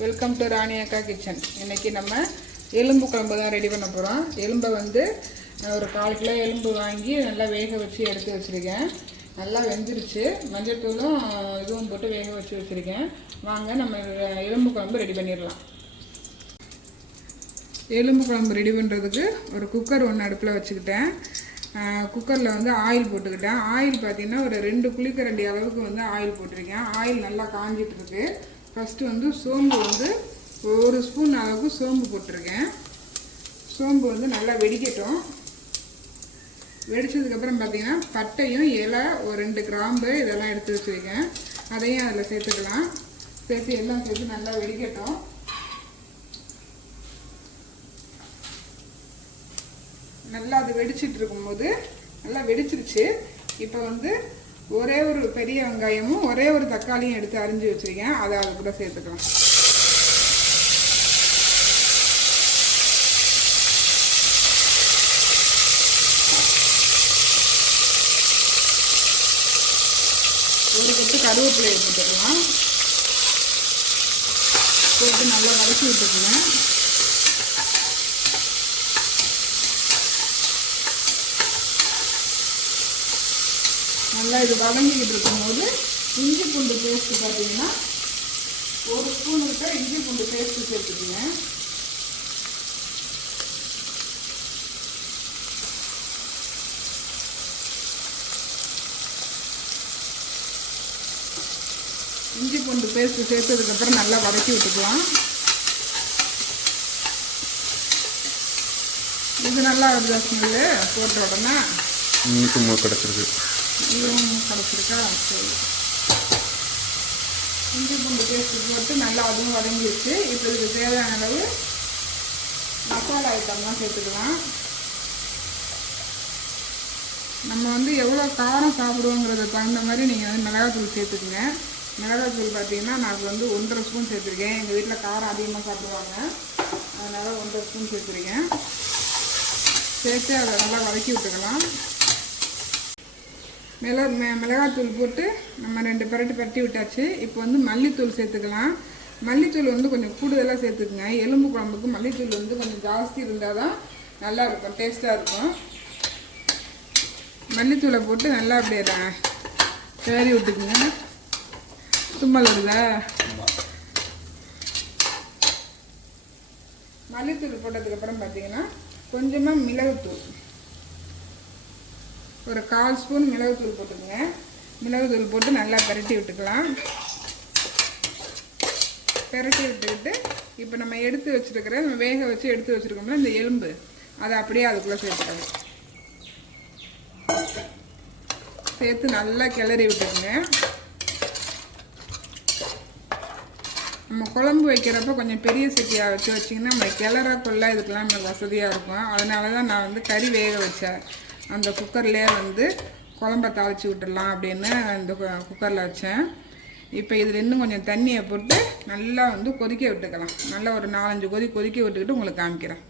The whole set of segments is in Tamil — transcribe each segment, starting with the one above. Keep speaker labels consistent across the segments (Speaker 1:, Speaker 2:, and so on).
Speaker 1: வெல்கம் ராணி அக்கா கிச்சன் இன்றைக்கி நம்ம எலும்பு குழம்பு தான் ரெடி பண்ண போகிறோம் எலும்பை வந்து ஒரு கால் கிலோ எலும்பு வாங்கி நல்லா வேக வச்சு எடுத்து வச்சுருக்கேன். நல்லா வெந்துருச்சு. மஞ்சள்தூளும் இதுவும் போட்டு வேக வச்சு வச்சுருக்கேன். வாங்க நம்ம எலும்பு குழம்பு ரெடி பண்ணிடலாம். எலும்பு குழம்பு ரெடி பண்ணுறதுக்கு ஒரு குக்கர் ஒன்று அடுப்பில் வச்சுக்கிட்டேன். குக்கரில் வந்து ஆயில் போட்டுக்கிட்டேன். ஆயில் பார்த்தீங்கன்னா ஒரு ரெண்டு குளிக்கரண்டி அளவுக்கு வந்து ஆயில் போட்டிருக்கேன். ஆயில் நல்லா காஞ்சிட்ருக்கு ஃபஸ்ட்டு வந்து சோம்பு வந்து ஒரு ஸ்பூன் அளவுக்கு சோம்பு போட்டிருக்கேன். சோம்பு வந்து நல்லா வெடிக்கட்டும். வெடிச்சதுக்கப்புறம் பார்த்திங்கன்னா பட்டையும் இலை ஒரு ரெண்டு கிராம்பு இதெல்லாம் எடுத்து வச்சுருக்கேன். அதையும் அதில் சேர்த்துக்கலாம். சேர்த்து எல்லாம் சேர்த்து நல்லா வெடிக்கட்டும். நல்லா அது வெடிச்சிட்டு இருக்கும்போது நல்லா வெடிச்சிருச்சு. இப்போ வந்து ஒரே ஒரு பெரிய வெங்காயமும் ஒரே ஒரு தக்காளியும் எடுத்து அரிஞ்சு வச்சிருக்கேன். அதை அது கூட சேர்த்துக்கலாம். ஒரு கட்டு கருவேப்பிலையை போட்டுக்கலாம் போட்டு நல்லா வதக்கி விட்டுக்கலாம். நல்லா இது வதங்கிக்கிட்டு இருக்கும்போது இஞ்சி பூண்டு பேஸ்ட்டு பார்த்தீங்கன்னா ஒரு ஸ்பூன் கிட்ட இஞ்சி பூண்டு பேஸ்ட்டு சேர்த்துக்குங்க. இஞ்சி பூண்டு பேஸ்ட்டு சேர்த்ததுக்கப்புறம் நல்லா வதக்கி விட்டுக்கலாம். இது நல்லா வருதா ஸ்மெல்லு போட்ட உடனே
Speaker 2: கிடச்சிருக்கு.
Speaker 1: இதுவும் கிடச்சிருக்கா சரி. இஞ்சி பூண்டு பேஸ்ட் போட்டு நல்லா அதுவும் வதங்கிடுச்சு. இப்போ இதுக்கு தேவையான அளவு மசாலா ஐட்டம்லாம் சேர்த்துக்கலாம். நம்ம வந்து எவ்வளோ காரம் சாப்பிடுவோங்கிறத தகுந்த மாதிரி நீங்கள் வந்து மிளகாத்தூள் சேர்த்துக்குங்க. மிளகாத்தூள் பார்த்தீங்கன்னா நான் வந்து ஒன்றரை ஸ்பூன் சேர்த்துருக்கேன். எங்கள் வீட்டில் காரம் அதிகமாக சாப்பிடுவாங்க. அதனால் ஒன்றரை ஸ்பூன் சேர்த்துருக்கேன். சேர்த்து அதை நல்லா வதக்கி விட்டுக்கலாம். மிள மிளகாத்தூள் போட்டு நம்ம ரெண்டு பரட்டு பரட்டி விட்டாச்சு. இப்போ வந்து மல்லித்தூள் சேர்த்துக்கலாம். மல்லித்தூள் வந்து கொஞ்சம் கூடுதலாக சேர்த்துக்குங்க. எலும்பு குழம்புக்கு மல்லித்தூள் வந்து கொஞ்சம் ஜாஸ்தி இருந்தால் தான் நல்லா இருக்கும் டேஸ்ட்டாக இருக்கும். மல்லித்தூளை போட்டு நல்லா அப்படியே ர- விட்டுக்குங்க. தும்மல் வருதா மல்லித்தூள் போட்டதுக்கப்புறம் பார்த்தீங்கன்னா கொஞ்சமாக மிளகுத்தூள். ஒரு கால் ஸ்பூன் மிளகுத்தூள் போட்டுக்கோங்க. மிளகுத்தூள் போட்டு நல்லா பெரட்டி விட்டுக்கலாம். பெரட்டி விட்டுக்கிட்டு இப்போ நம்ம எடுத்து வச்சுருக்கிற நம்ம வேக வச்சு எடுத்து வச்சுருக்கோம்ல இந்த எலும்பு அதை அப்படியே அதுக்குள்ளே சேர்த்துக்கலாம். சேர்த்து நல்லா கிளறி விட்டுருங்க நம்ம குழம்பு வைக்கிறப்ப கொஞ்சம் பெரிய சட்டியாக வச்சு வச்சிங்கன்னா நம்ம கிளற கொள்ள இதுக்கெல்லாம் நமக்கு வசதியாக இருக்கும். அதனால தான் நான் வந்து கறி வேக வச்சேன். அந்த குக்கர்லேயே வந்து குழம்ப தாளித்து விட்டுடலாம் அப்படின்னு அந்த குக்கரில் வச்சேன். இப்போ இதில் இன்னும் கொஞ்சம் தண்ணியை போட்டு நல்லா வந்து கொதிக்க விட்டுக்கலாம். நல்லா ஒரு நாலஞ்சு கொதி கொதிக்க விட்டுக்கிட்டு உங்களுக்கு காமிக்கிறேன்.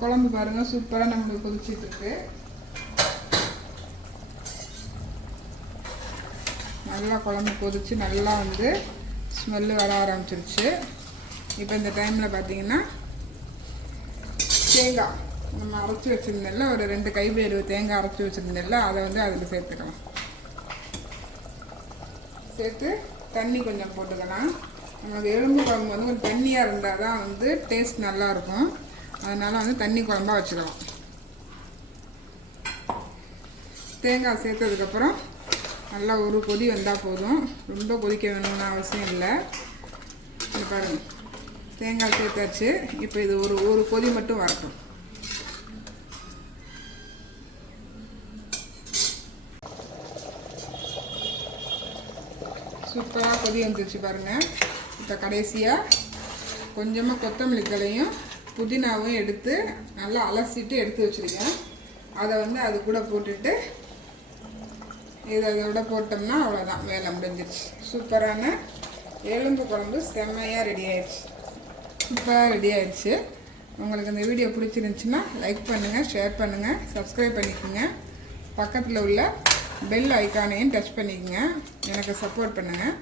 Speaker 1: குழம்பு பாருங்கள் சூப்பராக நம்மளுக்கு கொதிச்சிட்ருக்கு நல்லா குழம்பு கொதித்து நல்லா வந்து ஸ்மெல்லு வர ஆரம்பிச்சிருச்சு. இப்போ இந்த டைமில் பார்த்தீங்கன்னா தேங்காய். நம்ம அரைச்சி வச்சுருந்தோம்ல ஒரு ரெண்டு கைப்பிடி தேங்காய் அரைச்சி வச்சுருந்தோம்ல அதை வந்து அதில் சேர்த்துக்கலாம். சேர்த்து தண்ணி கொஞ்சம் போட்டுக்கலாம். நமக்கு எலும்பு குழம்பு வந்து கொஞ்சம் தண்ணியாக இருந்தால் தான் வந்து டேஸ்ட் நல்லாயிருக்கும் அதனால் வந்து தண்ணி குழம்பா வச்சுக்கலாம் தேங்காய் சேர்த்ததுக்கப்புறம் நல்லா ஒரு கொதி வந்தால் போதும். ரொம்ப கொதிக்க வேணும்னு அவசியம் இல்லை. பாருங்கள் தேங்காய் சேர்த்தாச்சு. இப்போ இது ஒரு ஒரு கொதி மட்டும் வரட்டும். சூப்பராக கொதி வந்துருச்சு பாருங்கள் இப்போ கடைசியாக கொஞ்சமாக கொத்தமல்லி தலையும் புதினாவும் எடுத்து நல்லா அலசிட்டு எடுத்து வச்சுருக்கேன். அதை வந்து அது கூட போட்டுட்டு இதை அதோட போட்டோம்னா அவ்வளோதான் வேலை முடிஞ்சிருச்சு. சூப்பரான எலும்பு குழம்பு செம்மையாக ரெடி ஆயிடுச்சு சூப்பராக ரெடி ஆயிடுச்சு உங்களுக்கு இந்த வீடியோ பிடிச்சிருந்துச்சின்னா லைக் பண்ணுங்கள் ஷேர் பண்ணுங்கள் சப்ஸ்கிரைப் பண்ணிக்கோங்க. பக்கத்தில் உள்ள பெல் ஐக்கானையும் டச் பண்ணிக்கோங்க. எனக்கு சப்போர்ட் பண்ணுங்கள்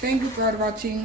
Speaker 1: தேங்க்யூ ஃபார் வாட்சிங்